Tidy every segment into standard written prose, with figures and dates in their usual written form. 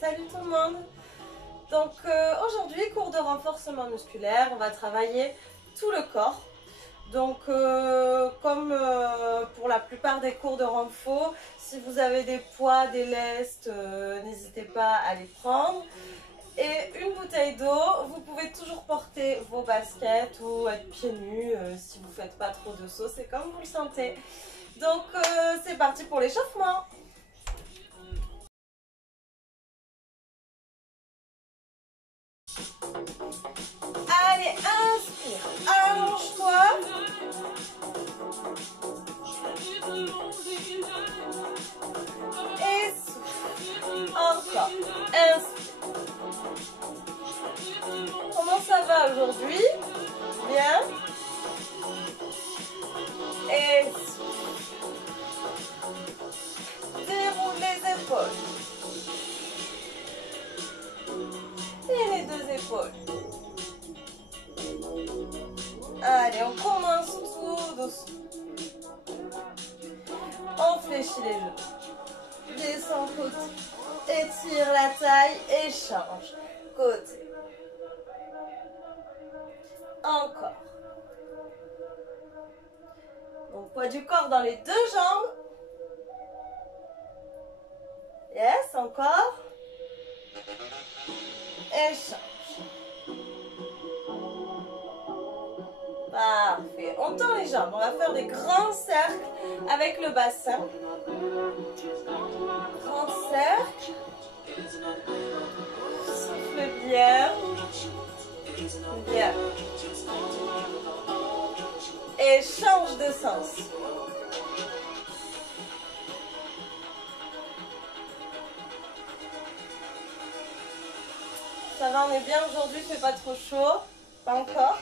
Salut tout le monde. Donc aujourd'hui, cours de renforcement musculaire, on va travailler tout le corps. Donc comme pour la plupart des cours de renfo, si vous avez des poids, des lestes, n'hésitez pas à les prendre. Et une bouteille d'eau, vous pouvez toujours porter vos baskets ou être pieds nus si vous ne faites pas trop de sauts, c'est comme vous le sentez. Donc c'est parti pour l'échauffement. Allez, inspire, allonge-toi. Et souffle. Encore, inspire. Comment ça va aujourd'hui? Bien. Et souffle. Déroule les épaules. Et les deux épaules. Allez, on commence tout doucement. On fléchit les genoux. Descends côté. Étire la taille et change. Côté. Encore. Donc, poids du corps dans les deux jambes. Yes, encore. Et change. Parfait. On tend les jambes. On va faire des grands cercles avec le bassin. Grand cercle. Souffle bien. Bien. Et change de sens. Ça va, on est bien aujourd'hui, il ne fait pas trop chaud. Pas encore.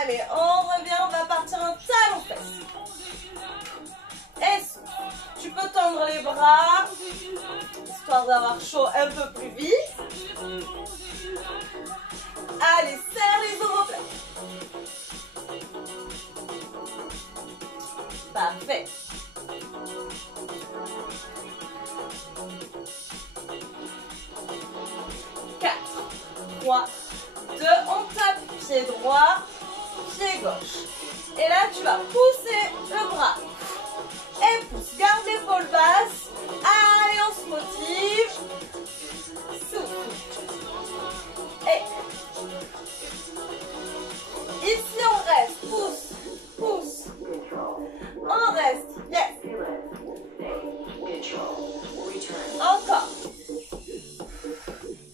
Allez, on revient, on va partir en talon-fesse. Et tu peux tendre les bras, histoire d'avoir chaud un peu plus vite. Allez, serre les omoplates. Parfait. Quatre, 3, 2, on tape pied droit, pied gauche. Et là, tu vas pousser le bras. Et pousse, garde l'épaule basse. Allez, on se motive. Souffle. Et ici, on reste. Pousse, pousse. On reste. Yes. Encore.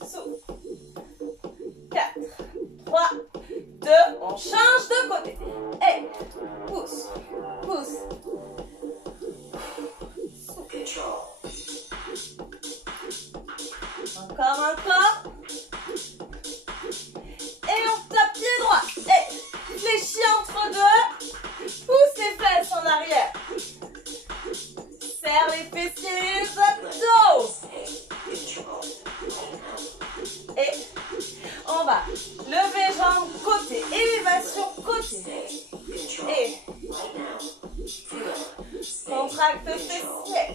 Souffle. 4, 3, 2, on change de côté. Et pousse, pousse. Encore. Et on tape pied droit. Et fléchis entre deux. Pousse les fesses en arrière. Serre les fessiers et les abdos. Et on va lever jambes côté. Élévation côté. Et contracte fessiers.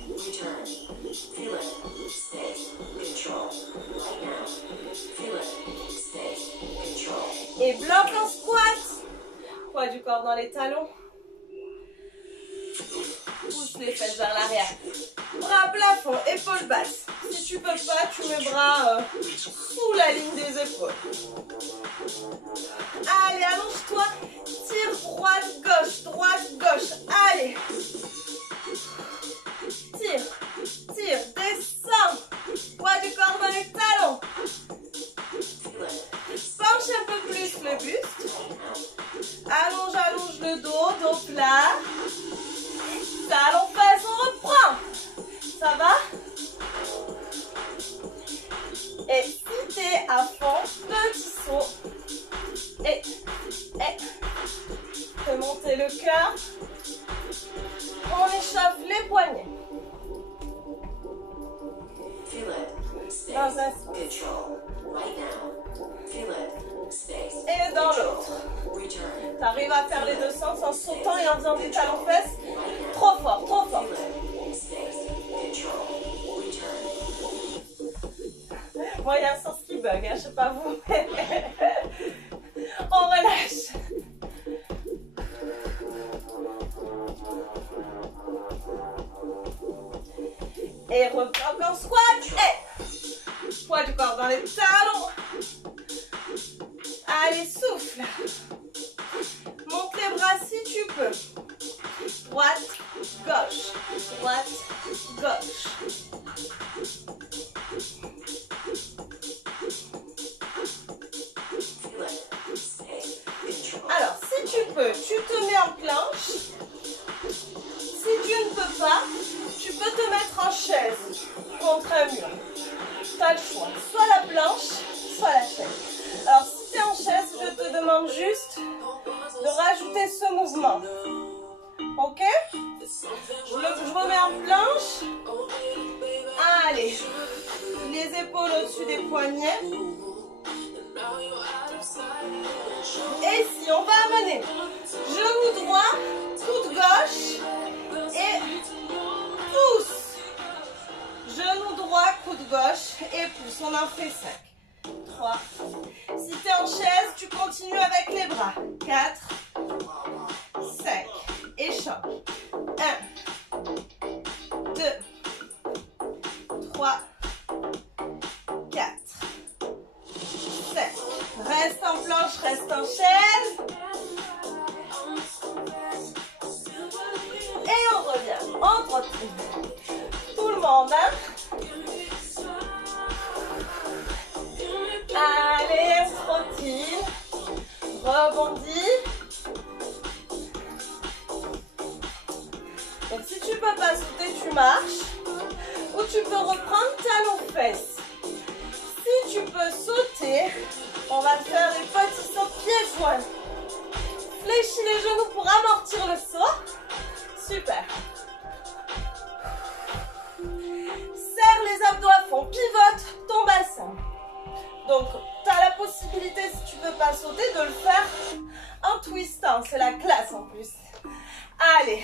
Et bloc en squat. Poids du corps dans les talons. Pousse les fesses vers l'arrière. Bras plafond, épaules basses. Si tu peux pas, tu mets bras sous la ligne des épaules. Allez, allonge-toi. Tire droite, gauche. Allez. Tire, descends. Poids du corps dans les talons. Penche un peu plus le buste. Allonge le dos plat. Talon face, on reprend. Ça va? Et si t'es à fond, petit saut. Et fais monter le cœur. On échauffe les poignets. Dans un sens. Et dans l'autre. Tu arrives à faire les deux sens en sautant et en faisant des talons fesses. Trop fort, trop fort. Moi, il y a un sens qui bug, hein, je sais pas vous. On relâche. Et reprends encore squat. Et poids du corps dans les talons. Allez, souffle. Monte les bras si tu peux. Droite, gauche. Droite, gauche. Alors, si tu peux, tu te mets en planche. Si tu ne peux pas, tu peux te mettre en chaise contre un mur. Tu as le choix, soit la planche, soit la chaise. Alors, si tu es en chaise, je te demande juste de rajouter ce mouvement. Ok? Je me mets en planche. Allez, les épaules au-dessus des poignets. Et ici, on va amener genou droit, coude gauche et pouce. Genou droit, coude gauche et pouce. On en fait 5. 3. Si tu es en chaise, tu continues avec les bras. 4, 5. Échange. 1, 2, 3, 4, 5. Reste en planche, reste en chaise. Et on revient. On retrouve. Tout le monde, hein? Allez, on trottine. Rebondis. Donc si tu peux pas sauter, tu marches. Ou tu peux reprendre talons-fesses. Si tu peux sauter, on va faire les petits sauts pieds joints. Fléchis les genoux pour amortir le saut. Super. Serre les abdos à fond. Pivote ton bassin. Donc, tu as la possibilité, si tu ne peux pas sauter, de le faire en twistant. C'est la classe en plus. Allez.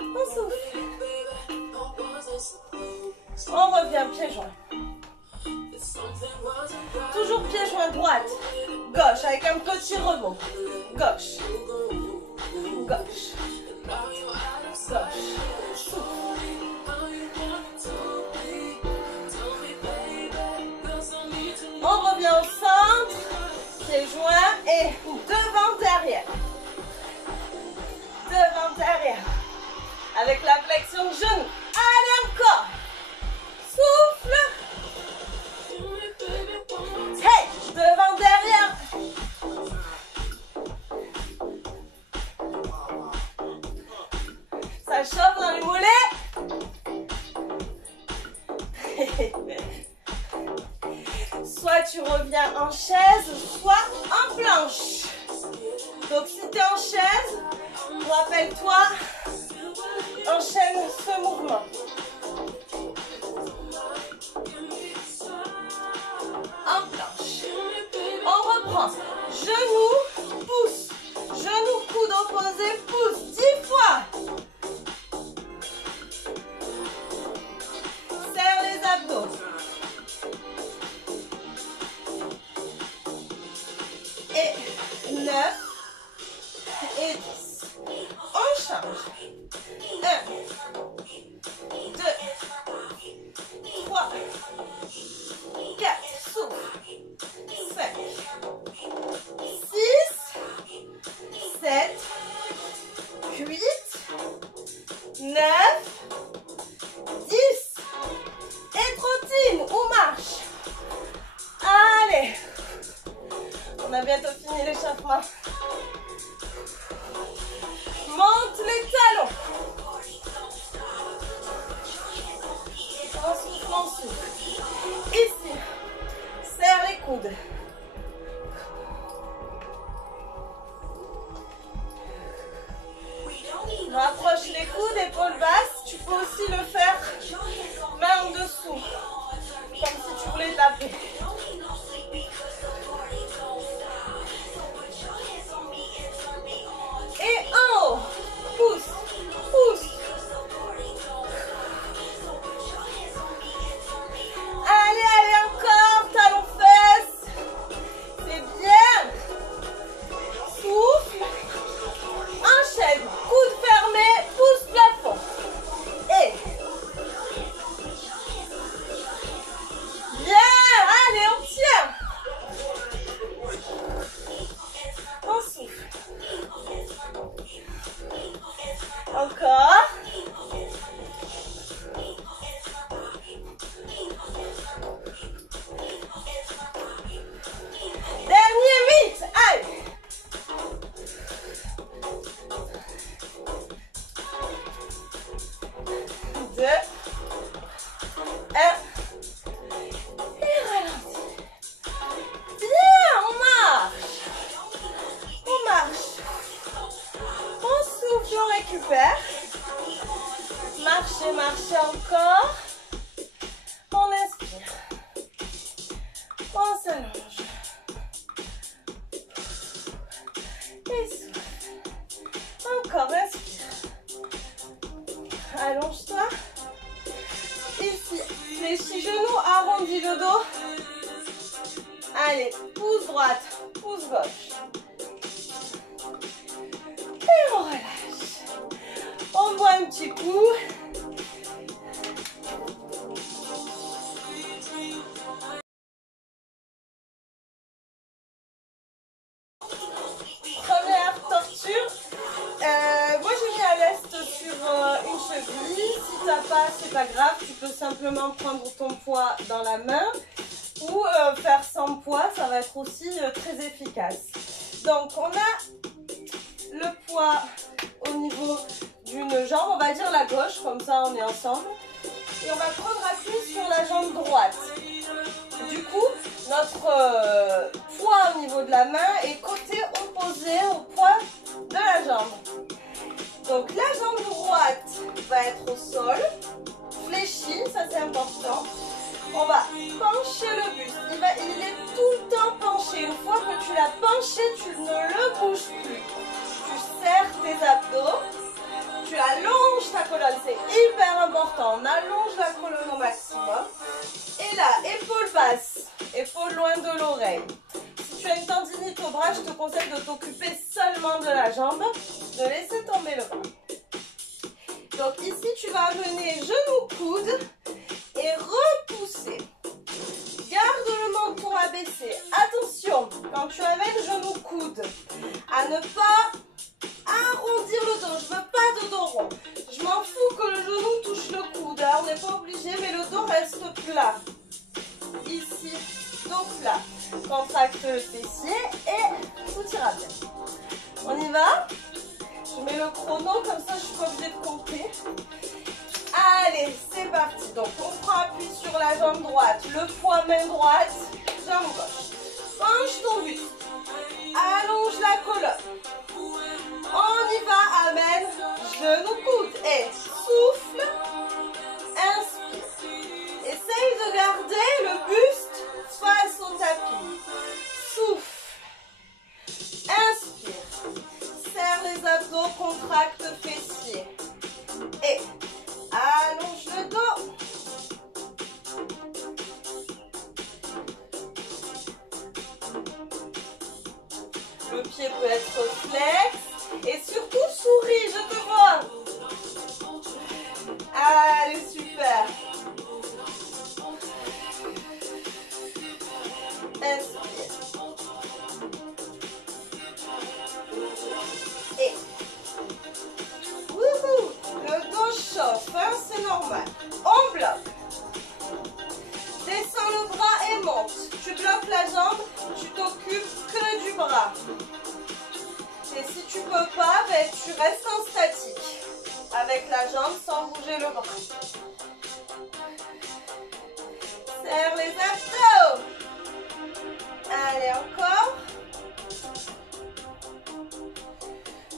On souffle. On revient pieds joints. Toujours pieds joints droite. Gauche avec un petit rebond. Gauche. Gauche. Gauche. Souffle. On revient au centre. Pieds joints et devant, derrière. Devant, derrière. Avec la flexion de genou. Allez, encore. Souffle. Hey, devant, derrière. Ça chauffe dans les mollets. Soit tu reviens en chaise, soit en planche. Donc si tu es en chaise, rappelle-toi, enchaîne ce mouvement. En planche. On reprend. Genou, pouce. Genou, coude opposé, pouce. 10 fois. Serre les abdos. Et 9 et 10. On change. 1, 2, 3, 4, souffle. 5, 6, 7, 8, 9, 10. Et trottine ou marche. Allez. On a bientôt fini l'échauffement. Monte les talons. On souffle, on souffle. Ici. Serre les coudes. Rapproche les coudes, épaules basses. Tu peux aussi le faire main en dessous. Comme si tu voulais taper. Et en haut. Pousse. Pousse. Encore. Dernier 8. Allez. 2, 1. Et ralentis. Bien, on marche. On marche. On souffle, on récupère. Marchez, marchez encore. On inspire. On s'allonge. Et souffle. Encore, inspire. Allonge-toi. Ici, fléchis genoux, arrondis le dos. Allez, pouce droite, pouce gauche. Et on relâche. On boit un petit coup. Première torture. Moi j'ai mis à l'est sur une cheville. Si t'as pas, c'est pas grave. Tu peux simplement prendre ton poids dans la main ou faire sans poids. Ça va être aussi très efficace. Donc on a le poids au niveau d'une jambe. On va dire la gauche, comme ça on est ensemble. Et on va prendre appui sur la jambe droite. Du coup, notre poids au niveau de la main est côté opposé au poids de la jambe. Donc la jambe droite va être au sol, fléchie, ça c'est important. On va pencher le buste, il est tout le temps penché. Une fois que tu l'as penché, tu ne le bouges plus. Tu serres tes abdos, tu allonges ta colonne, c'est hyper important. On allonge la colonne au maximum. Et là, épaule basse, épaule loin de l'oreille. Si tu as une tendinite au bras, je te conseille de t'occuper seulement de la jambe, de laisser tomber le bras. Donc ici, tu vas amener genou coude et repousser. Garde le menton abaissé. Attention, quand tu amènes genou coude, à ne pas arrondir le dos. Je veux pas de dos rond. Je m'en fous que le genou touche le coude. On n'est pas obligé, mais le dos reste plat. Ici, dos plat. Contracte le fessier et tout ira bien. On y va? Je mets le chrono, comme ça je suis pas obligée de compter. Allez, c'est parti. Donc on prend appui sur la jambe droite, le poids main droite, jambe gauche. Penche ton buste. Allonge la colonne. On y va, amène, genou coude et souffle, inspire. Essaye de garder le buste face au tapis. Souffle, inspire. Serre les abdos, contracte fessier. Et allonge le dos. Le pied peut être flex. Et surtout, souris, je te vois. Allez, super. Inspire. Et wouhou, le dos chauffe, hein, c'est normal. On bloque. Descends le bras et monte. Tu bloques la jambe, tu t'occupes que du bras. Et si tu peux pas, ben, tu restes en statique avec la jambe sans bouger le bras. Serre les abdos. Allez, encore.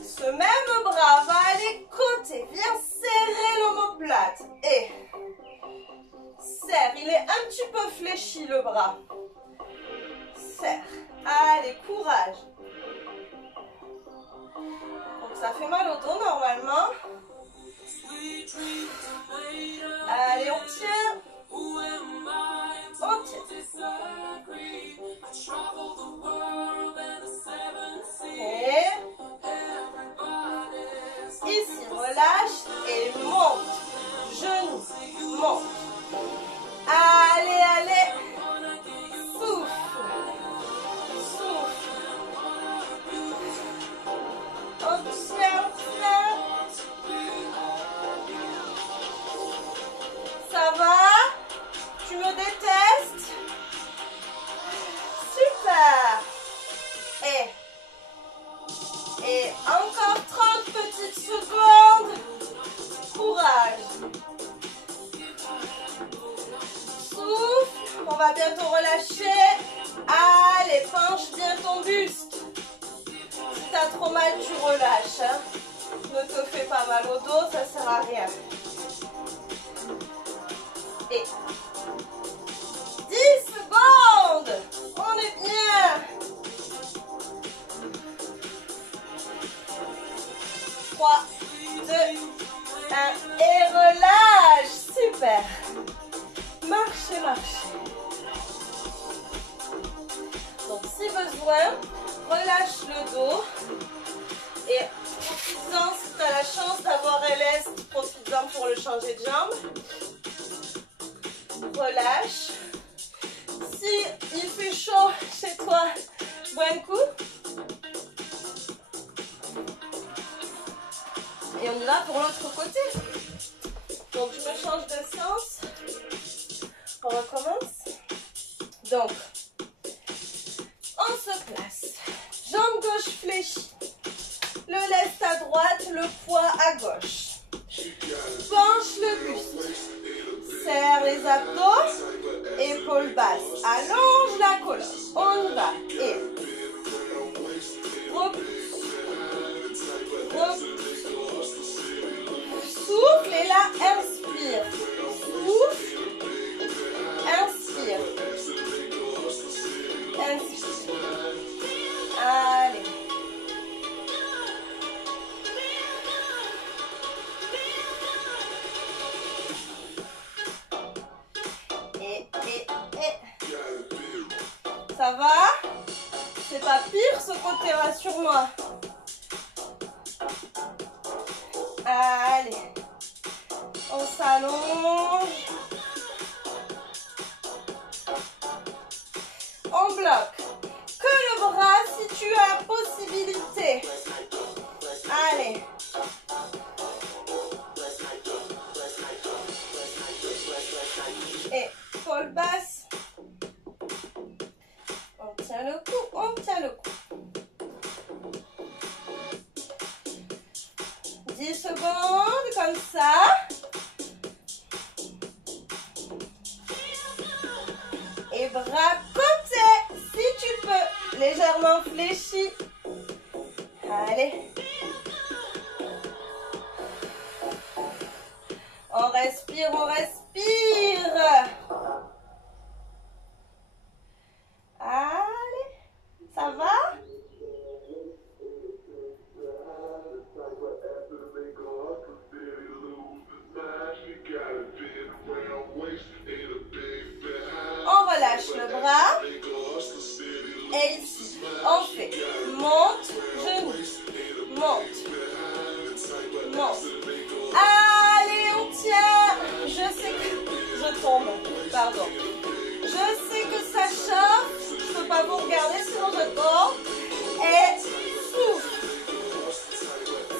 Ce même bras va aller côté. Viens serrer l'omoplate. Et serre. Il est un petit peu fléchi le bras. Serre. Allez, courage. Donc ça fait mal au dos normalement. Allez, on tient. On tient. Et ici, relâche et monte. Genou, monte. Allez, allez. Souffle. Souffle. On tient, on tient. va bientôt relâcher. Allez, penche bien ton buste. Si t'as trop mal, tu relâches. Hein. Ne te fais pas mal au dos, ça sert à rien. Et 10 secondes. On est bien. 3, 2, 1 et relâche. Super. Marchez, marchez. Donc si besoin, relâche le dos. Et profites-en, si tu as la chance d'avoir LS, profites-en pour le changer de jambe. Relâche. Si il fait chaud chez toi, bois un coup. Et on y va pour l'autre côté. Donc je me change de sens. On recommence. Donc, on se place. Jambe gauche fléchie. Le lest à droite, le poids à gauche. Penche le buste. Serre les abdos. Épaules basses. Allonge la colonne. On y va. Et repousse. Repousse. Souffle et là, inspire. Souffle. Inspire. Inspire. Allez. Et. Ça va? C'est pas pire ce côté, rassure-moi. Allez. On s'allonge. On bloque. Que le bras si tu as possibilité. Allez. Et épaule basse. On tient le cou, on tient le cou. 10 secondes comme ça. Et bras côté, si tu peux, légèrement fléchi. Allez. On respire, on respire. Allez, ça va? On relâche le bras. Et ici, on fait monte, genou, monte, monte. Allez, on tient. Je sais que je tombe, pardon. Je sais que ça chauffe. Je ne peux pas vous regarder, sinon je tombe. Et souffle.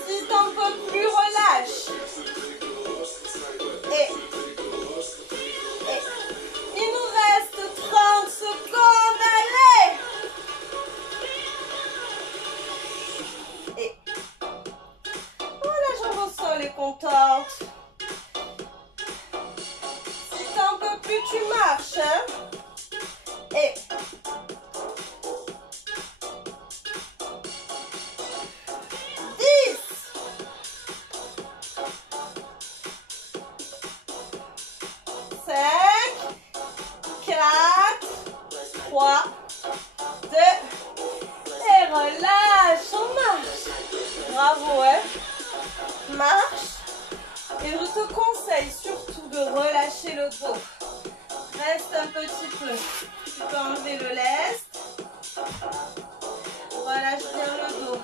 Si t'en peux plus, relâche. Et il nous reste 30 secondes. Allez. Et oh, la jambe au sol est contente. Si t'en peux plus, tu marches. Hein? Et 10. 5, 4, 3, 2, et relâche, on marche. Bravo, hein? Marche. Et je te conseille surtout de relâcher le dos. Reste un petit peu. Tu peux enlever le lest. Relâche bien le dos.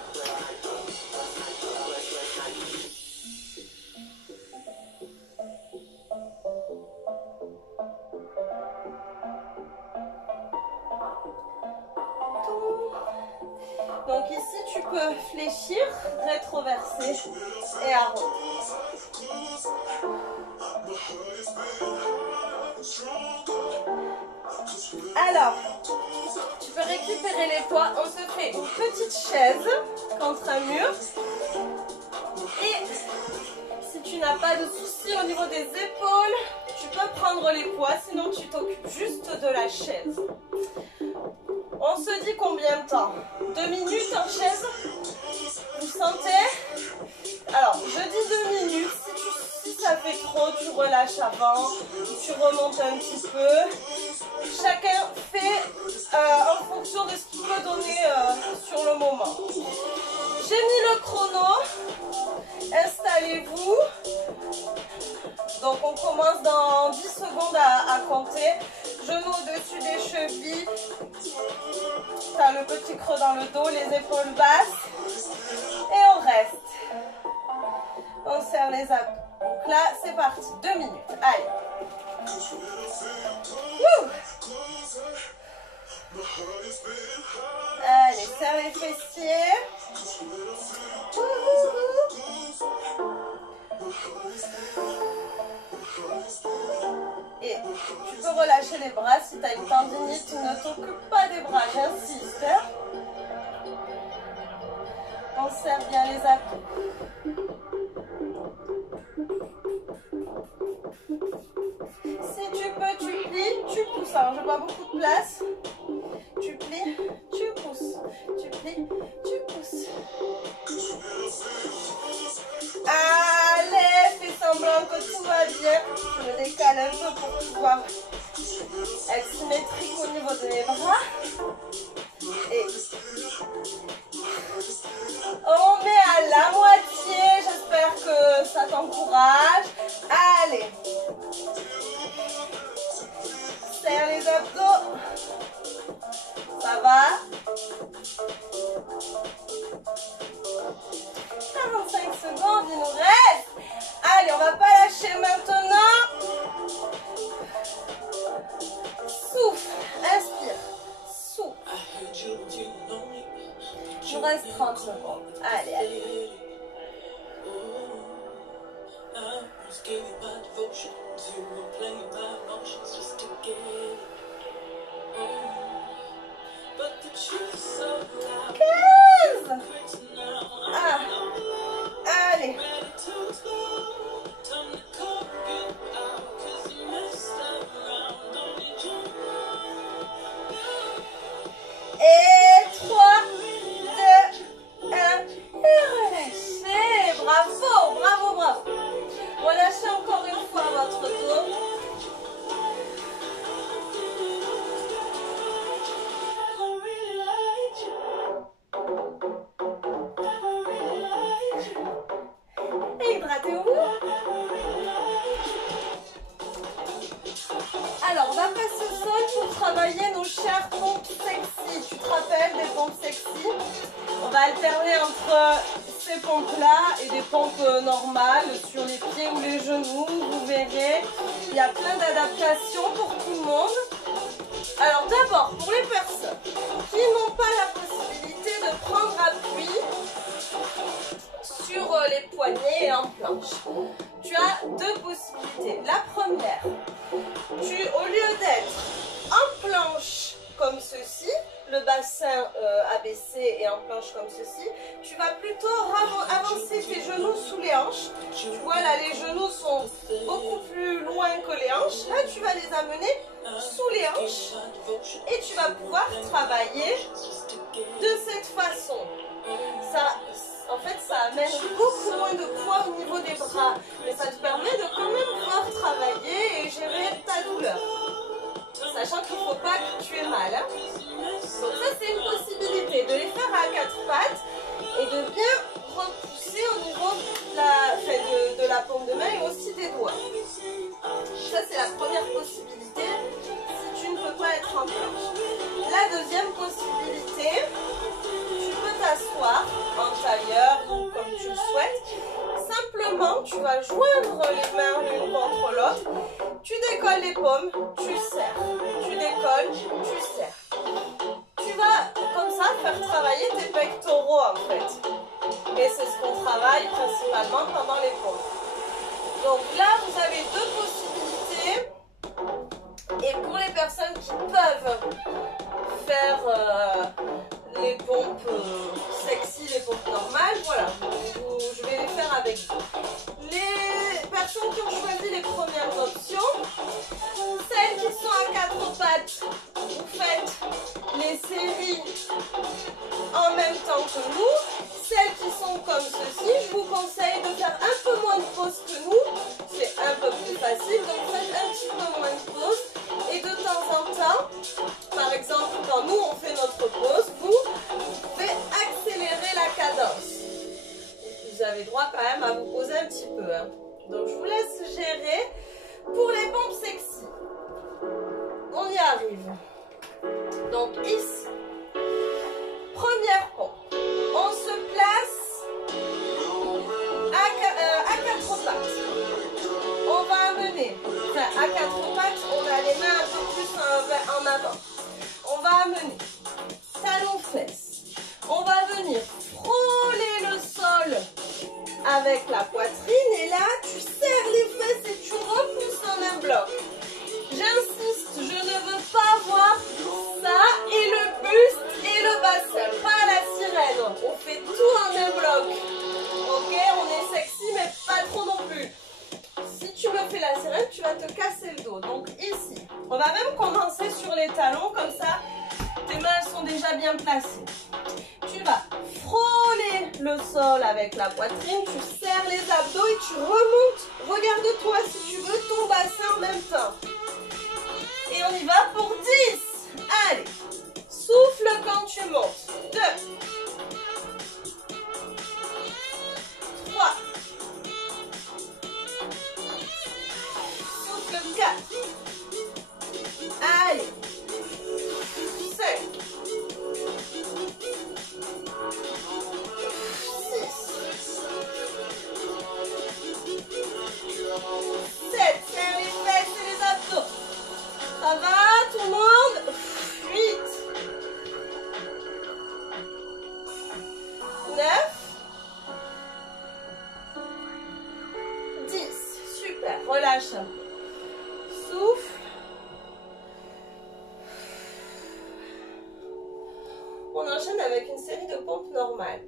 Donc ici, tu peux fléchir, rétroverser et arrondir. Alors, tu peux récupérer les poids. On se fait une petite chaise contre un mur. Et si tu n'as pas de soucis au niveau des épaules, Tu peux prendre les poids, sinon tu t'occupes juste de la chaise. On se dit combien de temps? 2 minutes en chaise? Vous sentez? Alors, je dis 2 minutes. Si ça fait trop, tu relâches avant, tu remontes un petit peu. Chacun fait en fonction de ce qu'il peut donner sur le moment. J'ai mis le chrono. Installez-vous. Donc on commence dans 10 secondes à compter. Genoux au-dessus des chevilles. Tu as le petit creux dans le dos, les épaules basses. Et on reste. On serre les abdos. Donc là, c'est parti. 2 minutes. Allez. Wouh. Allez, serre les fessiers. Et tu peux relâcher les bras si tu as une tendinite, ne t'occupe pas des bras, j'insiste. On serre bien les abdos. Si tu peux, tu plies, tu pousses. Alors, je vois beaucoup de place. Tu plies, tu pousses. Tu plies, tu pousses. Allez, fais semblant que tout va bien. Je me décale un peu pour pouvoir être symétrique au niveau de mes bras. Et on met à la moitié. J'espère que ça t'encourage. Allez. Serre les abdos. Ça va? 45 secondes, il nous reste. Allez, on va pas lâcher maintenant. Souffle, inspire. Souffle. Il nous reste 30 secondes. Allez, allez. Allez. Et 3, 2, 1. Et relâchez. Bravo, bravo, bravo. Relâchez encore une fois à votre tour. Hydratez-vous. Alors, on va passer au sol pour travailler nos chères pompes sexy. Tu te rappelles des pompes sexy? On va alterner entre ces pompes-là et des pompes normales sur les pieds ou les genoux. Vous verrez, il y a plein d'adaptations pour tout le monde. Alors d'abord, pour les personnes qui n'ont pas la possibilité de prendre appui sur les poignets et en planche, tu as deux possibilités. La première, au lieu d'être en planche comme ceci, le bassin abaissé et en planche comme ceci, tu vas plutôt avancer tes genoux sous les hanches. Tu vois là, les genoux sont beaucoup plus loin que les hanches. Là, tu vas les amener sous les hanches et tu vas pouvoir travailler de cette façon. En fait, ça amène beaucoup moins de poids au niveau des bras, mais ça te permet de quand même pouvoir travailler et gérer ta douleur. Sachant qu'il ne faut pas que tu aies mal. Hein. Donc ça, c'est une possibilité de les faire à quatre pattes et de bien repousser au niveau de la paume de main et aussi des doigts. Ça, c'est la première possibilité si tu ne peux pas être en planche. La deuxième possibilité, tu peux t'asseoir en tailleur ou comme tu le souhaites. Simplement, tu vas joindre les mains l'une contre l'autre. Tu décolles les paumes, tu serres. Tu décolles, tu serres. Tu vas comme ça faire travailler tes pectoraux en fait. Et c'est ce qu'on travaille principalement pendant les paumes. Donc là, vous avez deux possibilités. Et pour les personnes qui peuvent faire les pompes sexy, les pompes normales, voilà, je vais les faire avec vous. Les personnes qui ont choisi les premières options, genoux. Celles qui sont comme ceci, je vous conseille de faire un peu moins de pause que nous. C'est un peu plus facile, donc faites un petit peu moins de pause. Et de temps en temps, par exemple, quand nous on fait notre pause, vous pouvez accélérer la cadence. Vous avez droit quand même à vous poser un petit peu. Hein. Donc je vous laisse gérer. Pour les pompes sexy, on y arrive. Donc ici, première pompe. On se place à quatre pattes. On va amener, enfin à quatre pattes, on a les mains un peu plus en avant. On va amener talons fesses. On va venir frôler le sol avec la poitrine et là tu serres les fesses et tu repousses en un bloc. J'insiste, je ne veux pas voir ça et le buste et le bassin, pas la sirène. On fait tout en un bloc. Ok, on est sexy mais pas trop non plus. Si tu me fais la sirène, tu vas te casser le dos. Donc ici, on va même commencer sur les talons comme ça. Tes mains sont déjà bien placées. Tu vas frôler le sol avec la poitrine, tu serres les abdos et tu remontes. Regarde-toi si tu veux ton bassin en même temps. Et on y va pour 10. Allez, souffle quand tu montes. 2, 3, souffle 4. Allez, 5. 7, serre les fesses et les abdos. Ça va tout le monde? 8, 9, 10. Super, relâche. Souffle. On enchaîne avec une série de pompes normales.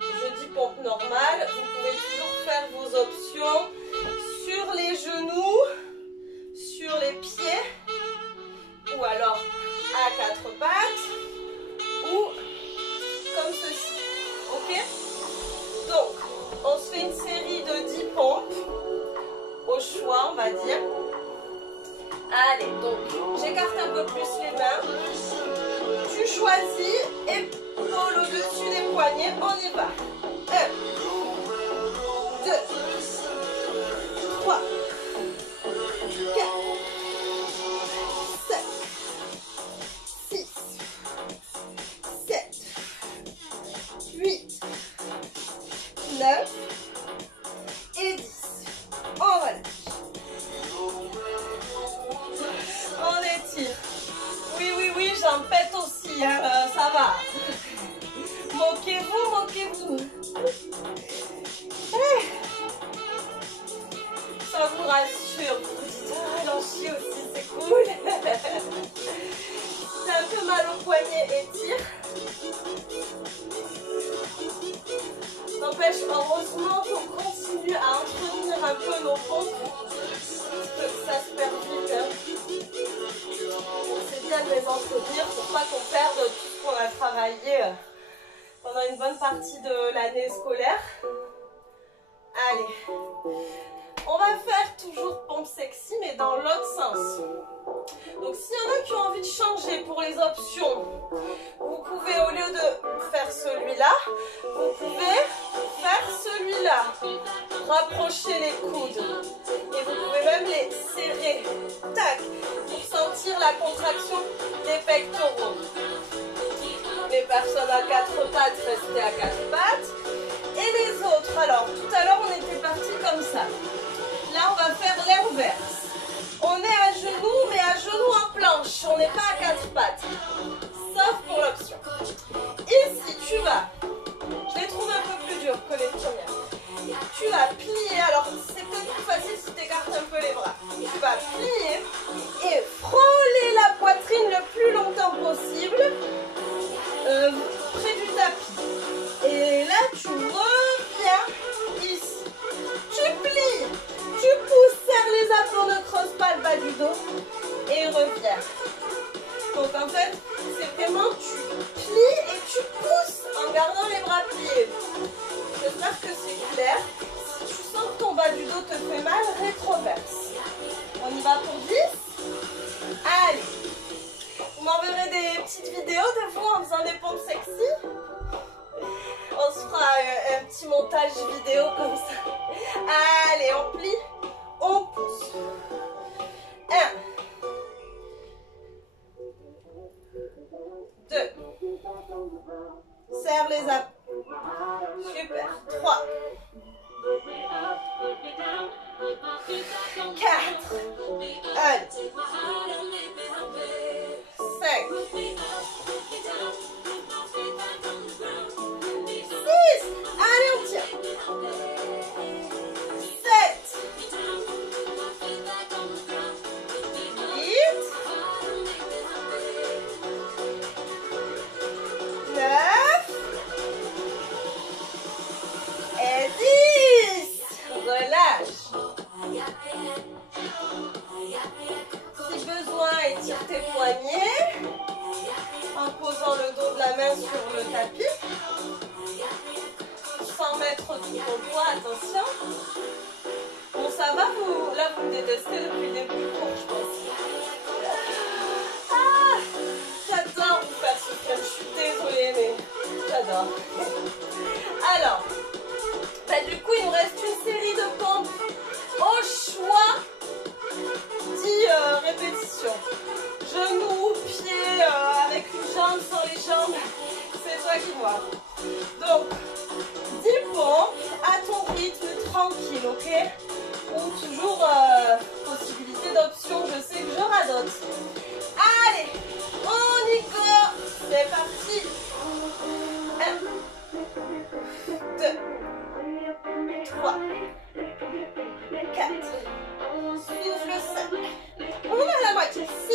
Je dis pompe normale, vous pouvez toujours faire vos options sur les genoux, sur les pieds, ou alors à quatre pattes, ou comme ceci. Ok? Donc, on se fait une série de 10 pompes, au choix on va dire. Allez, donc j'écarte un peu plus les mains. Tu choisis, épaule au-dessus des poignets, on y va. 1, 2, 3, 4, 5, 6, 7, 8, 9 et 10. On relâche. On étire. Oui, j'en pète aussi, hein, ça va. Moquez-vous, moquez-vous. Ça vous rassure, vous dites, ah, j'en chie aussi, c'est cool. T'as un peu mal au poignet, étire. N'empêche, heureusement qu'on continue à entretenir un peu nos pompes. Parce que ça se perd vite. Hein. C'est bien de les entretenir pour pas qu'on perde tout ce qu'on a travaillé pendant une bonne partie de l'année scolaire. Allez, on va faire toujours pompe sexy mais dans l'autre sens. Donc s'il y en a qui ont envie de changer pour les options, vous pouvez au lieu de faire celui-là, vous pouvez faire celui-là. Rapprochez les coudes et vous pouvez même les serrer. Tac, pour sentir la contraction des pectoraux. Les personnes à quatre pattes, restez à quatre pattes. Et les autres, alors tout à l'heure on était parti comme ça. Là on va faire l'inverse. On est à genoux, mais à genoux en planche. On n'est pas à quatre pattes. Sauf pour l'option. Ici, tu vas, je les trouve un peu plus dures que les premières. Tu vas plier, alors c'est peut-être plus facile si tu écartes un peu les bras. Tu vas plier et frôler la poitrine le plus longtemps possible près du tapis. Et là, tu reviens ici. Tu plies, tu pousses, serre les abdos, ne creuse pas le bas du dos et reviens. Donc en fait, c'est vraiment tu plies et tu pousses dos te fait mal, rétroverse. On y va pour 10. Allez. Vous m'enverrez des petites vidéos de vous en faisant des pompes sexy. On se fera un petit montage vidéo comme ça. Allez, on plie, on pousse. 1, 2, serre les abdos. Super. 3, 4, allez. 5, 6, allez on tire. 7, 8, 9 et 10. Relâche. Si besoin, étire tes poignets en posant le dos de la main sur le tapis. Sans mettre tout ton poids, attention. Bon, ça va, vous, là vous me détestez depuis le début du cours, je pense. Ah, j'adore vous faire souffrir, je suis désolée, mais j'adore. Alors, bah, du coup, il nous reste une série de pompes au choix, 10 répétitions. Genoux, pieds, avec une jambe, sans les jambes, c'est toi qui vois. Donc, 10 pompes à ton rythme tranquille, ok? Ou toujours possibilité d'option, je sais que je radote. Allez, on y go, c'est parti. 1, 2, 3, 4, souffle 5, on a la moitié, 6,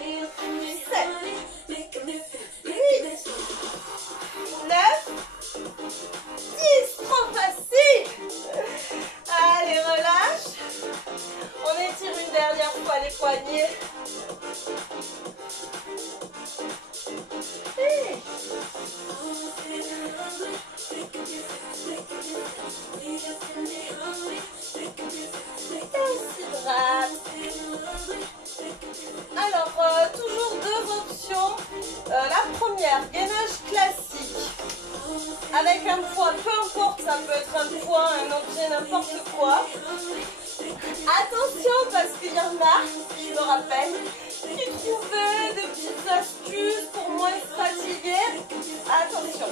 7, 8, 9, 10, trop facile. Allez, relâche. On étire une dernière fois les poignets. Hey. Alors, toujours deux options. La première, gainage classique. Avec un poids, peu importe, ça peut être un poids, un objet, n'importe quoi. Attention, parce qu'il y en a, je me rappelle, qui trouvaient des petites astuces pour moins se fatiguer. Attention.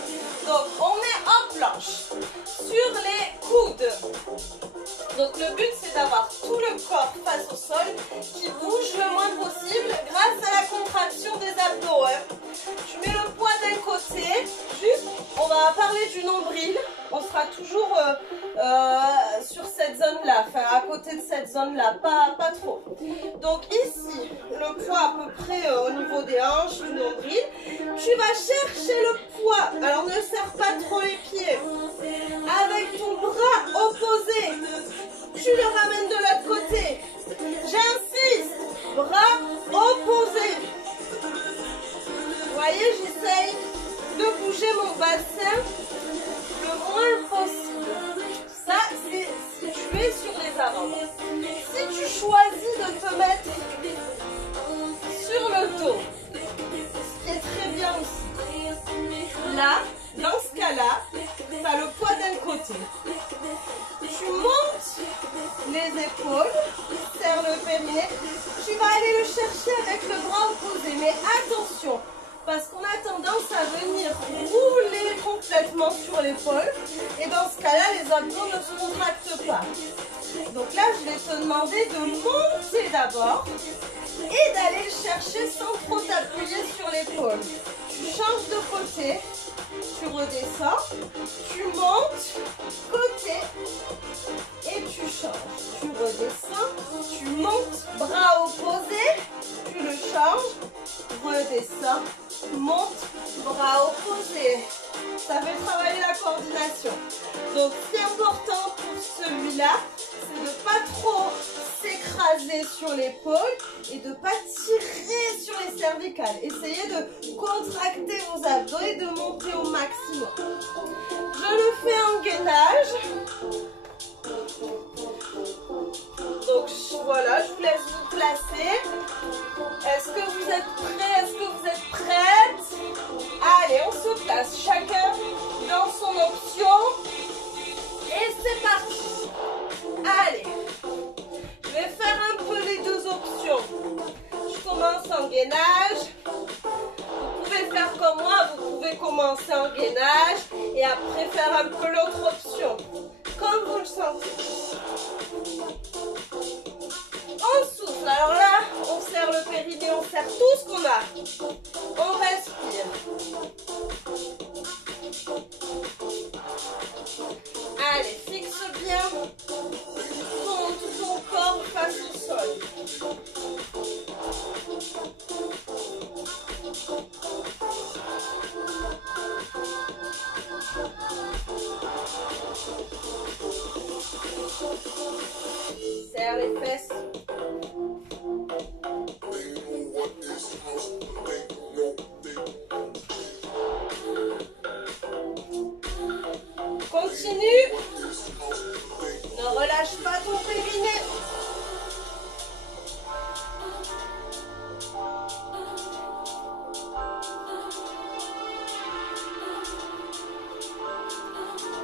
Donc, on est en planche, sur les coudes. Donc, le but, c'est d'avoir tout le corps face au sol, qui bouge le moins possible grâce à la contraction des abdos. Hein. Tu mets le poids d'un côté, juste, on va parler du nombril. On sera toujours sur cette zone-là, enfin à côté de cette zone-là, pas trop. Donc ici, le poids à peu près au niveau des hanches, du nombril. Tu vas chercher le poids, alors ne serre pas trop les pieds. Avec ton bras opposé, tu le ramènes de l'autre côté. J'insiste, bras opposés. Vous voyez, j'essaye de bouger mon bassin le moins possible. Ça, c'est si tu es sur les avant. Si tu choisis de te mettre sur le dos, ce qui est très bien aussi. Là, dans ce cas-là, tu as le poids d'un côté. Tu montes les épaules, serre le périnée. Tu vas aller le chercher avec le bras opposé. Mais attention, parce qu'on a tendance à venir rouler complètement sur l'épaule. Et dans ce cas-là, les abdos ne se contractent pas. Donc là, je vais te demander de monter d'abord et d'aller le chercher sans trop t'appuyer sur l'épaule. Tu changes de côté, tu redescends, tu montes, côté et tu changes. Tu redescends, tu montes, bras opposés, tu le changes, redescends, monte, bras opposés. Ça fait travailler la coordination. Donc, ce qui est important pour celui-là, c'est de ne pas trop s'écraser sur l'épaule et de ne pas tirer sur les cervicales. Essayez de contracter vos abdos et de monter au maximum. Je le fais en gainage. après faire un peu l'autre option, comme vous le sentez. On souffle, alors là, on serre le périnée, on serre tout ce qu'on a. On respire. Allez, fixe bien tout ton corps face au sol. Serre les fesses. Continue. Ne relâche pas ton périnée.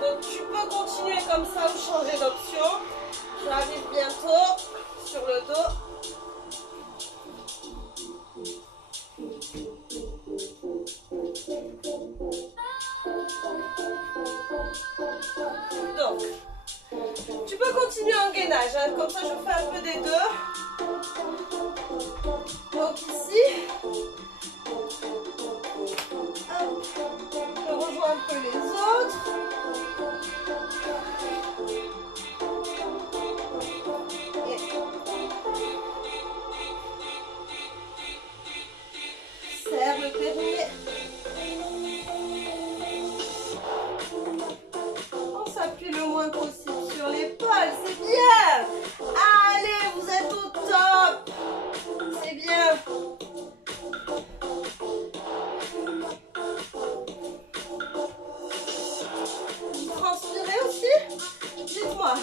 Donc tu peux continuer comme ça ou changer d'option. J'arrive bientôt sur le dos. Donc, tu peux continuer en gainage, hein. Comme ça je fais un peu des deux. Donc ici, hop, je rejoins un peu les autres. Serre le périnée. On s'appuie le moins possible sur l'épaule, c'est bien. Allez, vous êtes au top. C'est bien. Vous transpirez aussi? Dites-moi.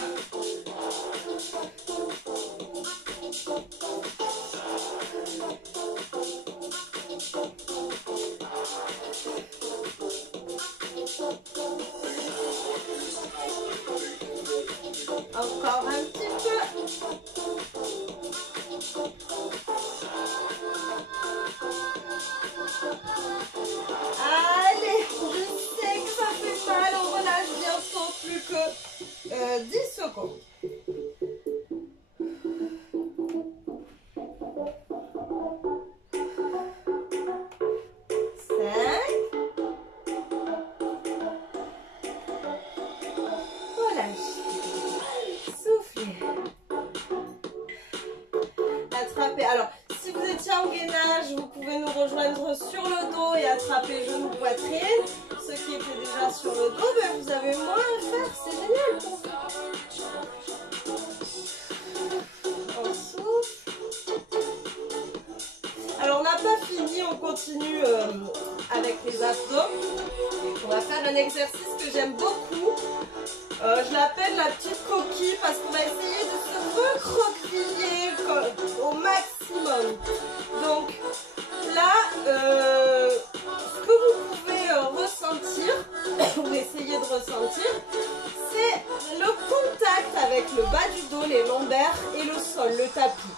Encore un petit peu. Allez, je sais que ça fait mal, on relâche bientôt, plus que 10 secondes. 5. Relâche. Soufflez. Attrapez. Alors, si vous étiez en gainage, vous pouvez nous rejoindre sur le dos et attraper genoux, poitrine. Ceux qui étaient déjà sur le dos, ben, vous avez moins à faire. C'est génial pour vous. On souffle. Alors, on n'a pas fini. On continue avec les abdos. On va faire un exercice que j'aime beaucoup. Je l'appelle la petite coquille parce qu'on va essayer de se recroqueviller au maximum. Donc là, ce que vous pouvez ressentir, ou essayer de ressentir, c'est le contact avec le bas du dos, les lombaires et le sol, le tapis.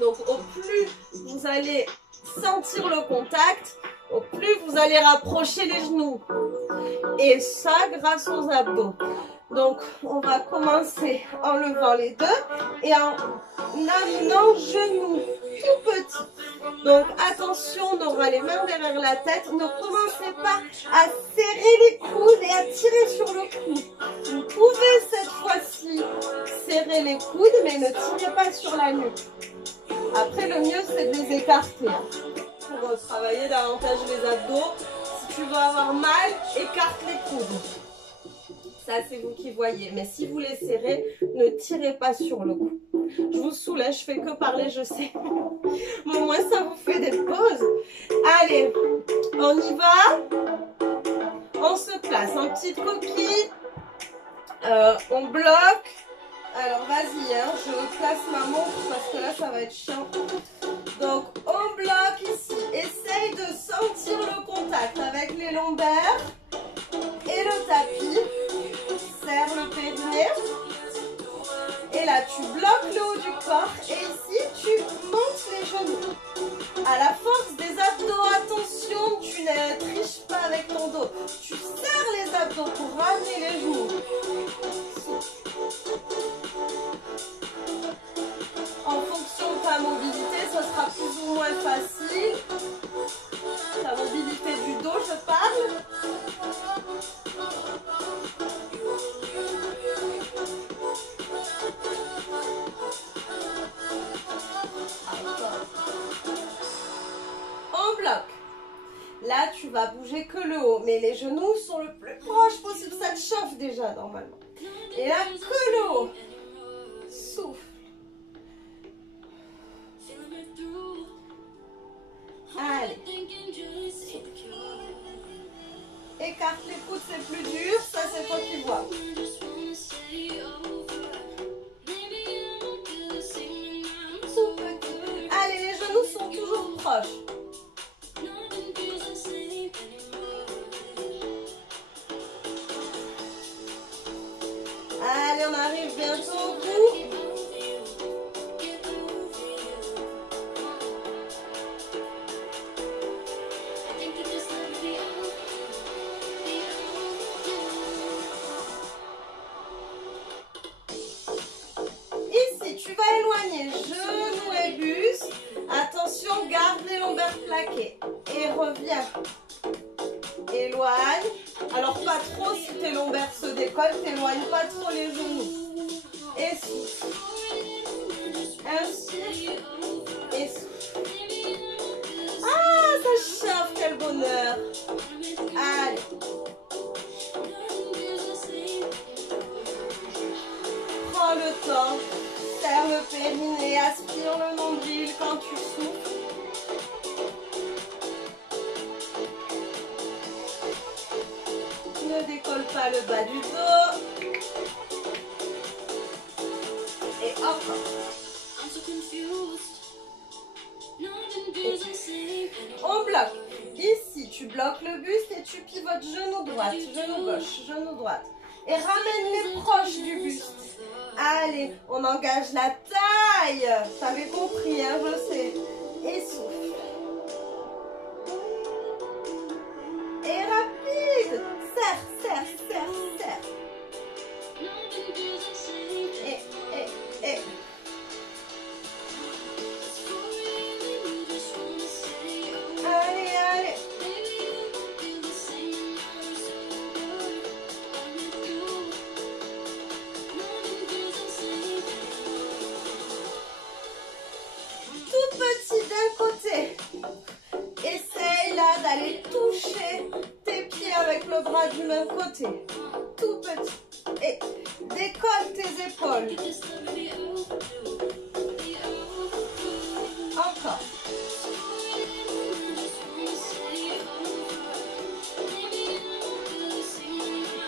Donc au plus vous allez sentir le contact, au plus vous allez rapprocher les genoux. Et ça grâce aux abdos. Donc on va commencer en levant les deux et en amenant genoux tout petits. Donc attention, on aura les mains derrière la tête. Ne commencez pas à serrer les coudes et à tirer sur le cou. Vous pouvez cette fois-ci serrer les coudes, mais ne tirez pas sur la nuque. Après, le mieux c'est de les écarter pour travailler davantage les abdos. Si tu veux avoir mal, écarte les coudes. Ça, c'est vous qui voyez. Mais si vous les serrez, ne tirez pas sur le cou. Je vous soulage, je fais que parler, je sais. Mais au moins, ça vous fait des pauses. Allez, on y va. On se place en petite coquille. On bloque. Alors, vas-y, hein, je place ma montre parce que là, ça va être chiant. Donc, on bloque ici. Essaye de sentir le contact avec les lombaires et le tapis. Serre le périnée. Et là, tu bloques le haut du corps. Et ici, tu montes les genoux. À la force des abdos, attention, tu ne triches pas avec ton dos. Tu serres les abdos. garder les genoux. En fonction de ta mobilité, ce sera plus ou moins facile. Ta mobilité du dos, je parle. En bloc. Là, tu vas bouger que le haut, mais les genoux sont le plus proche possible. Ça te chauffe déjà normalement. Et là, que le haut. Souffle. Allez. Écarte les coudes, c'est plus dur. Ça, c'est toi qui vois. Allez, les genoux sont toujours proches. Allez, on arrive bientôt au bout. Ici, tu vas éloigner genoux et buste. Attention, garde les lombaires plaqués. Et reviens. Éloigne. Alors pas trop si tes lombaires se décollent, t'éloigne pas trop les genoux. Et souffle. Inspire. Et souffle. Ah, ça chauffe, quel bonheur. Allez. Prends le temps. Serre le périnée, aspire le nombril quand tu souffles. Ne décolle pas le bas du dos. Et encore. On bloque. Ici, tu bloques le buste et tu pivotes genou droite, genou gauche, genou droite. Et ramène-les proches du buste. Allez, on engage la taille. T'avais compris, hein, je sais. Et souffle. Et rapide. Serre, serre, serre, serre. Et. Allez, allez. Tout petit d'un côté. Essaye là d'aller toucher tes pieds avec le bras du même côté. Tout petit. Et décolle tes épaules. Encore.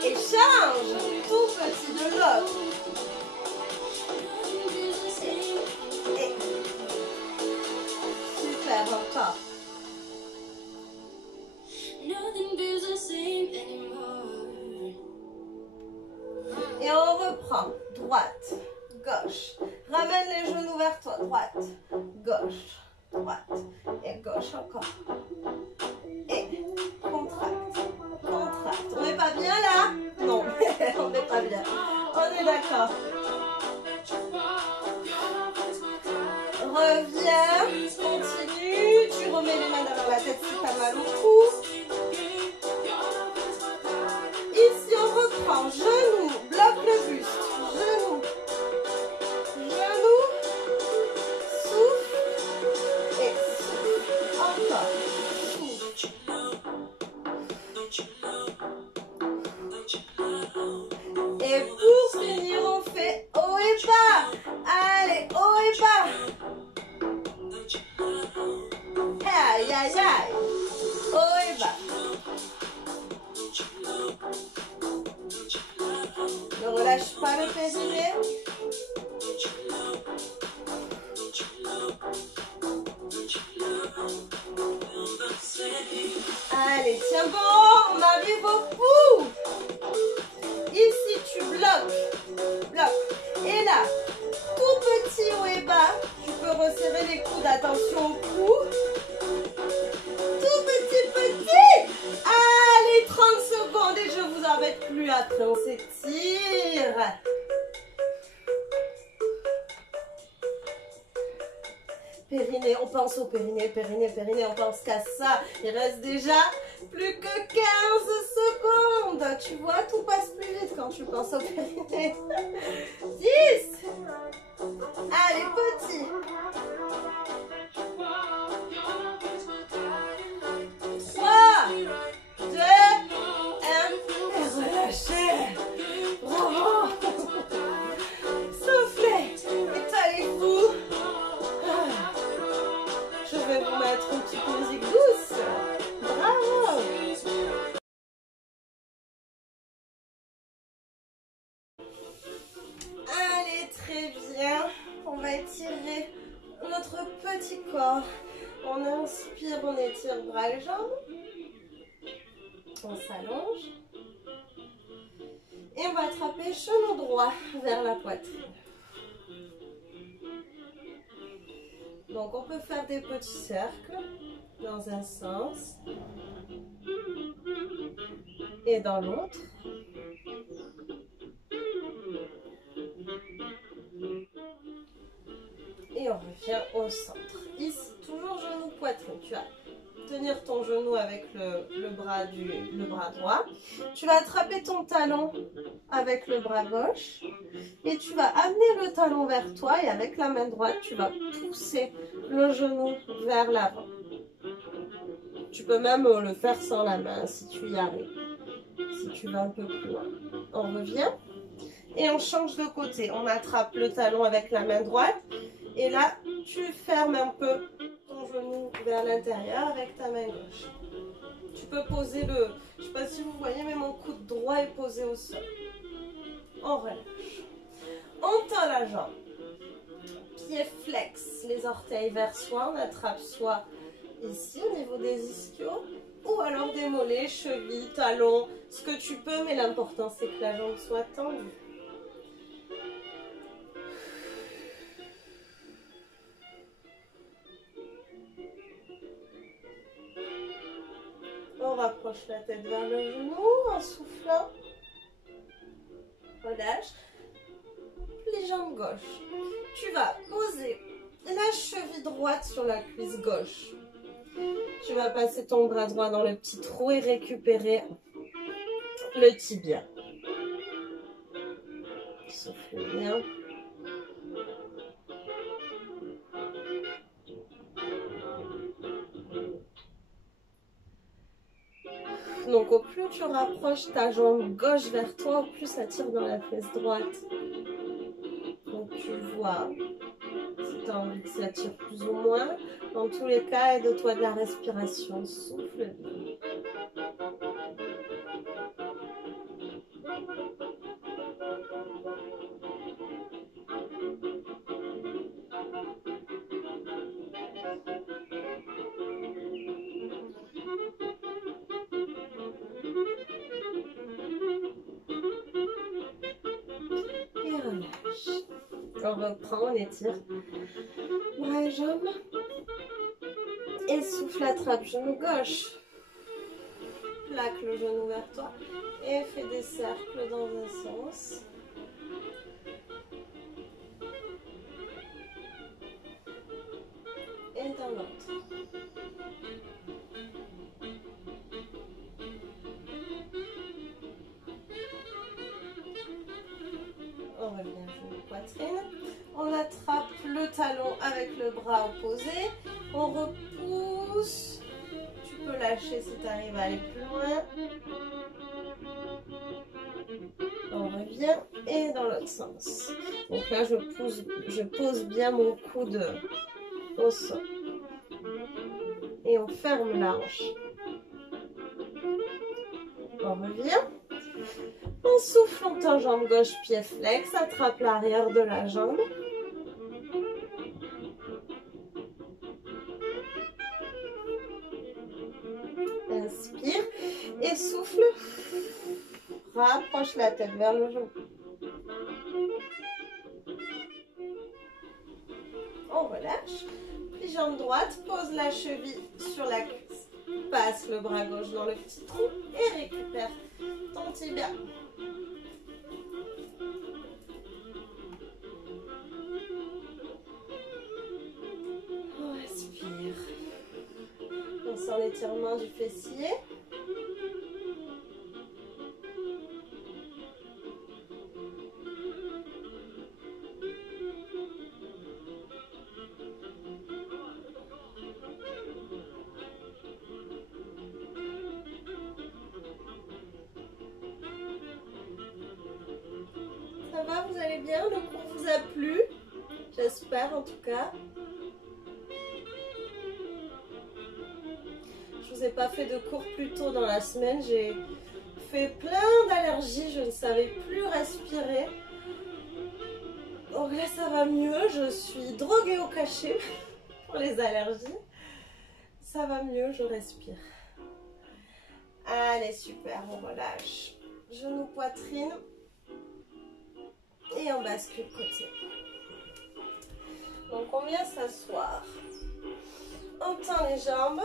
Et change. Tout petit de l'autre. Et. Super, encore. Et on reprend. Droite, gauche. Ramène les genoux vers toi. Droite, gauche, droite. Et gauche encore. Et contracte, contracte. On n'est pas bien là? Non, on n'est pas bien. On est d'accord. Reviens, continue. Tu remets les mains derrière la tête si tu as mal au cou. Ici, on reprend. Genou, bloque le buste. Genou. Genou. Souffle. Et souffle. Encore. Souffle. Et pour finir, on fait haut et bas. Allez, haut et bas. Aïe, aïe, aïe. Haut et bas. Ne relâche pas le périnée. Allez, tiens bon, on arrive au bout. Ici, tu bloques. Bloque. Et là, tout petit haut et bas. Tu peux resserrer les coudes, attention au cou. Tout petit, petit. Allez, 30 secondes et je vous avec plus après, on s'étire. Périnée, on pense au périnée, périnée, périnée, on pense qu'à ça. Il reste déjà plus que 15 secondes. Tu vois, tout passe plus vite quand tu penses au périnée. 10. Allez, petit. 3, 2, 1. Et relâchez. Bravo. Soufflez. Étalez-vous. Je vais vous mettre une petite musique douce. Bravo. Allez, très bien. On va étirer notre petit corps. On inspire, on étire bras et jambes. On s'allonge. Et on va attraper genou droit vers la poitrine. Donc on peut faire des petits cercles dans un sens et dans l'autre. Et on revient au centre. Ici, toujours genou poitrine. Tu vas tenir ton genou avec le bras droit. Tu vas attraper ton talon avec le bras gauche. Et tu vas amener le talon vers toi. Et avec la main droite, tu vas pousser le genou vers l'avant. Tu peux même le faire sans la main si tu y arrives. Si tu vas un peu plus loin. On revient. Et on change de côté. On attrape le talon avec la main droite. Et là, tu fermes un peu ton genou vers l'intérieur avec ta main gauche. Tu peux poser le... Je ne sais pas si vous voyez, mais mon coude droit est posé au sol. On relâche. On tend la jambe. Pied flex, les orteils vers soi. On attrape soit ici au niveau des ischios, ou alors des mollets, chevilles, talons, ce que tu peux, mais l'important c'est que la jambe soit tendue. On rapproche la tête vers le genou en soufflant. Relâche. Les jambes gauches. Tu vas poser la cheville droite sur la cuisse gauche. Tu vas passer ton bras droit dans le petit trou et récupérer le tibia. Souffle bien. Donc au plus tu rapproches ta jambe gauche vers toi, au plus ça tire dans la fesse droite. Donc tu vois si tu as envie que ça tire plus ou moins. Dans tous les cas, aide-toi de la respiration. Souffle bien. Et relâche. On reprend, on étire bras et jambes. Et souffle, attrape genou gauche. Plaque le genou vers toi. Et fais des cercles dans un sens. Et dans l'autre. On revient genou poitrine. On attrape le talon avec le bras opposé. On repousse. Tu peux lâcher si tu arrives à aller plus loin. On revient et dans l'autre sens. Donc là, je pose bien mon coude au sol. Et on ferme la hanche. On revient. On souffle, on tend jambe gauche, pied flex. Attrape l'arrière de la jambe. Inspire et souffle. Rapproche la tête vers le genou. On relâche. Puis jambe droite, pose la cheville sur la cuisse. Passe le bras gauche dans le petit trou et récupère ton ton tibia. On respire. On sent l'étirement du fessier. Ça va, vous allez bien? Le cours vous a plu? J'espère en tout cas. Je vous ai pas fait de cours plus tôt dans la semaine. J'ai fait plein d'allergies. Je ne savais plus respirer. Donc là, ça va mieux. Je suis droguée au cachet pour les allergies. Ça va mieux, je respire. Allez, super, on relâche. Genou, poitrine. Et on bascule côté. Donc on vient s'asseoir. On tend les jambes.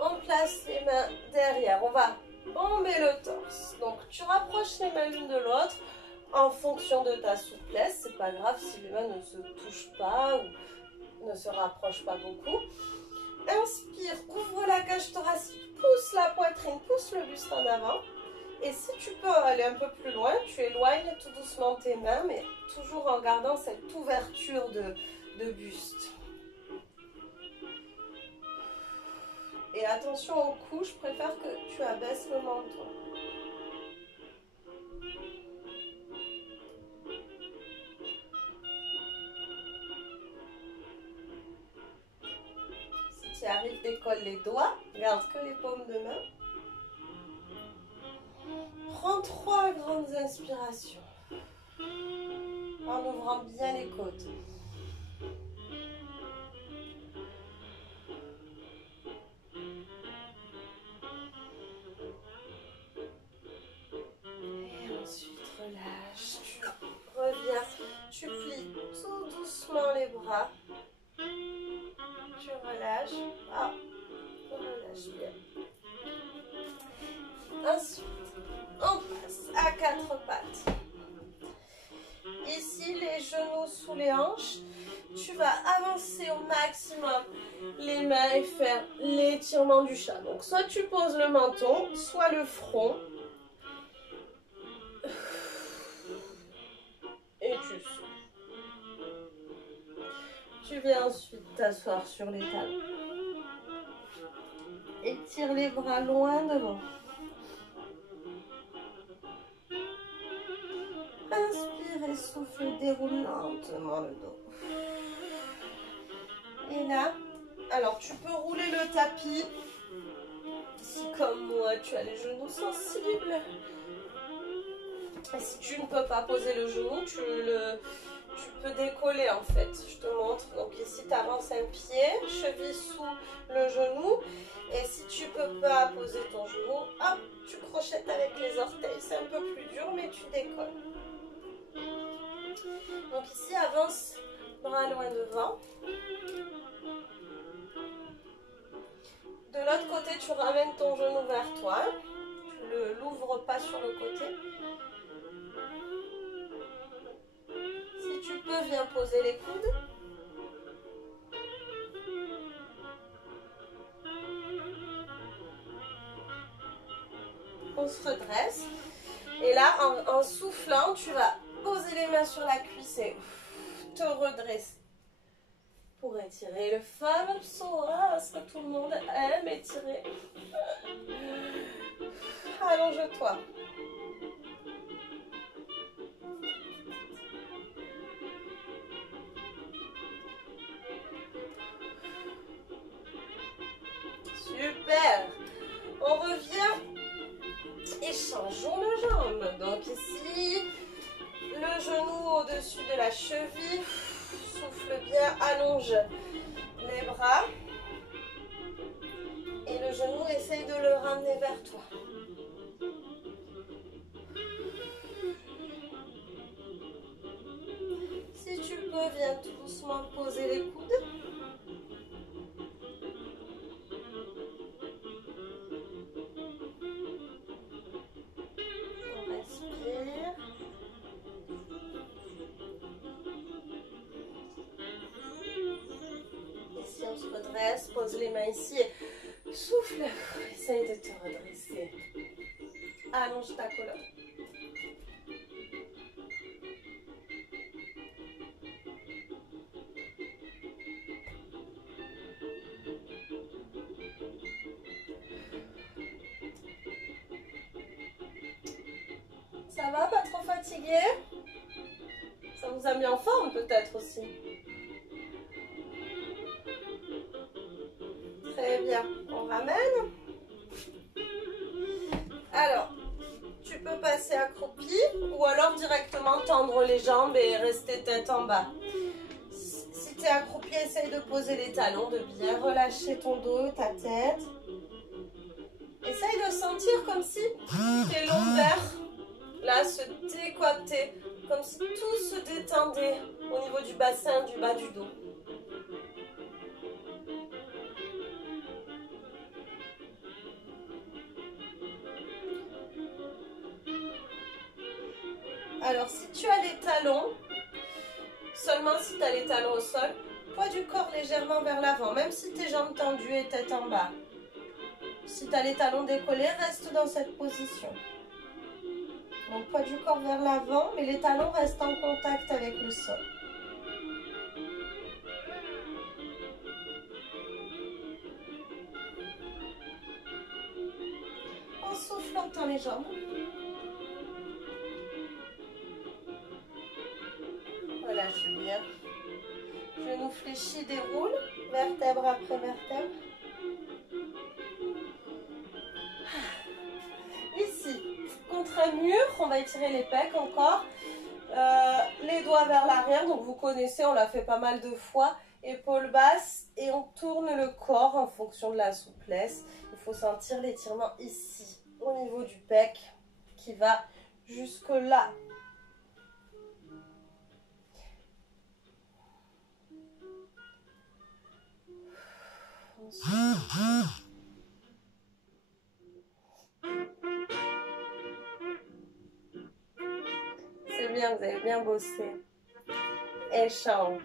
On place les mains derrière. On va bomber le torse. Donc tu rapproches les mains l'une de l'autre en fonction de ta souplesse. C'est pas grave si les mains ne se touchent pas ou ne se rapprochent pas beaucoup. Inspire, ouvre la cage thoracique, pousse la poitrine, pousse le buste en avant. Et si tu peux aller un peu plus loin, tu éloignes tout doucement tes mains, mais toujours en gardant cette ouverture de buste. Et attention au cou, je préfère que tu abaisses le menton. Si tu arrives, décolle les doigts, garde que les paumes de main. Prends 3 grandes inspirations en ouvrant bien les côtes. Et ensuite relâche, tu reviens, tu plies tout doucement les bras. Tu relâches, relâche bien. Ensuite, on passe à 4 pattes. Ici, les genoux sous les hanches. Tu vas avancer au maximum les mains et faire l'étirement du chat. Donc, soit tu poses le menton, soit le front. Et tu souffles. Tu viens ensuite t'asseoir sur les talons. Étire les bras loin devant. Inspire et souffle, déroule lentement le dos. Et là, alors tu peux rouler le tapis. Si comme moi, tu as les genoux sensibles. Et si tu ne peux pas poser le genou, tu peux décoller en fait. Je te montre. Donc ici, tu avances un pied, cheville sous le genou. Et si tu ne peux pas poser ton genou, hop, tu crochettes avec les orteils. C'est un peu plus dur, mais tu décolles. Donc ici, avance, bras loin devant. De l'autre côté, tu ramènes ton genou vers toi. Tu ne l'ouvres pas sur le côté. Si tu peux, viens poser les coudes. On se redresse. Et là, en soufflant, tu vas poser les mains sur la cuisse et te redresser. Pour étirer le fameux psoas que tout le monde aime étirer. Allonge-toi. Super. On revient et changeons de jambe. Donc ici, le genou au-dessus de la cheville. Souffle bien, allonge les bras. Et le genou, essaye de le ramener vers toi. Si tu peux, viens tout doucement poser les coudes. redresse, pose les mains ici et souffle. Essaye de te redresser. Allonge ta colonne. Ça va, pas trop fatigué? Ça vous a mis en forme peut-être aussi? Très bien, on ramène. Alors, tu peux passer accroupi ou alors directement tendre les jambes et rester tête en bas. Si tu es accroupi, essaye de poser les talons, de bien relâcher ton dos, ta tête. Essaye de sentir comme si tes lombaires là se décoaptaient, comme si tout se détendait au niveau du bassin, du bas du dos. Alors, si tu as les talons, seulement si tu as les talons au sol, poids du corps légèrement vers l'avant, même si tes jambes tendues et tête en bas. Si tu as les talons décollés, reste dans cette position. Donc, poids du corps vers l'avant, mais les talons restent en contact avec le sol. En soufflant, tends les jambes. Relâche bien. Genou fléchi, déroule, vertèbre après vertèbre. Ici, contre un mur, on va étirer les pecs encore. Les doigts vers l'arrière, donc vous connaissez, on l'a fait pas mal de fois. Épaules basses et on tourne le corps en fonction de la souplesse. Il faut sentir l'étirement ici, au niveau du pec, qui va jusque là. C'est bien, vous avez bien bossé. Échange.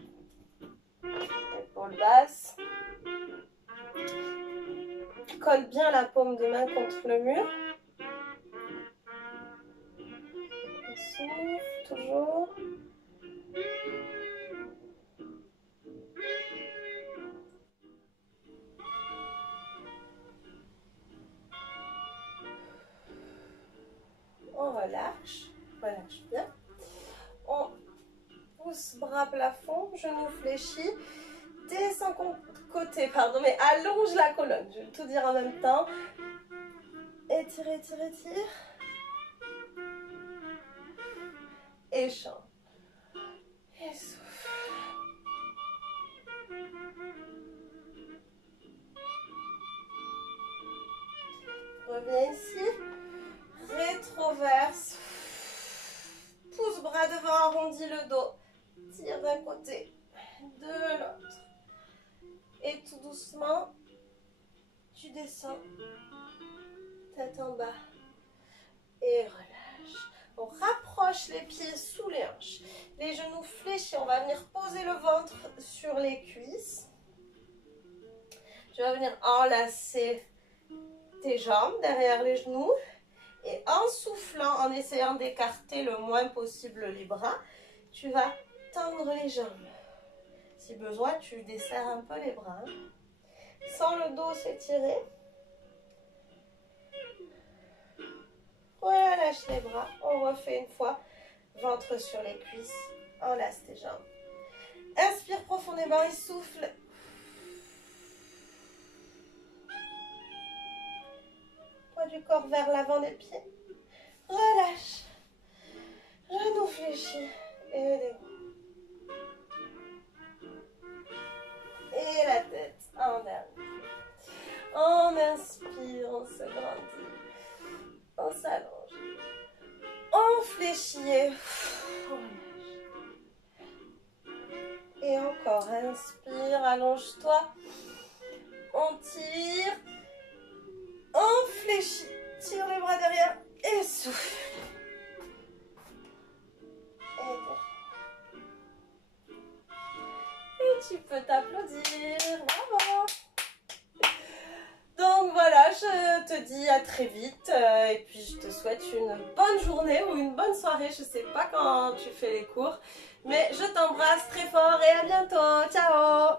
Épaules basses. Colle bien la paume de main contre le mur. On souffle toujours. On relâche bien. On pousse bras plafond, genou fléchi, descend côté, pardon, mais allonge la colonne. Je vais tout dire en même temps. Étire, étire, étire. Échange. Et souffle. Reviens ici. Rétroverse. Pousse bras devant, arrondis le dos. Tire d'un côté, de l'autre. Et tout doucement, tu descends. Tête en bas. Et relâche. On rapproche les pieds sous les hanches. Les genoux fléchis. On va venir poser le ventre sur les cuisses. Tu vas venir enlacer tes jambes derrière les genoux. Et en soufflant, en essayant d'écarter le moins possible les bras, tu vas tendre les jambes. Si besoin, tu desserres un peu les bras. Sans le dos s'étirer. Relâche les bras. On refait une fois. Ventre sur les cuisses. Enlace tes jambes. Inspire profondément et souffle. Poids du corps vers l'avant des pieds. Relâche. Genou fléchi. Et le déroule. Et la tête en dernier. On inspire, on se grandit. On s'allonge. On fléchit. Et encore, inspire, allonge-toi. On tire. On fléchit. Tire les bras derrière. Et souffle. Et tu peux t'applaudir. Bravo. voilà, je te dis à très vite et puis je te souhaite une bonne journée ou une bonne soirée. Je sais pas quand tu fais les cours, mais je t'embrasse très fort et à bientôt. Ciao!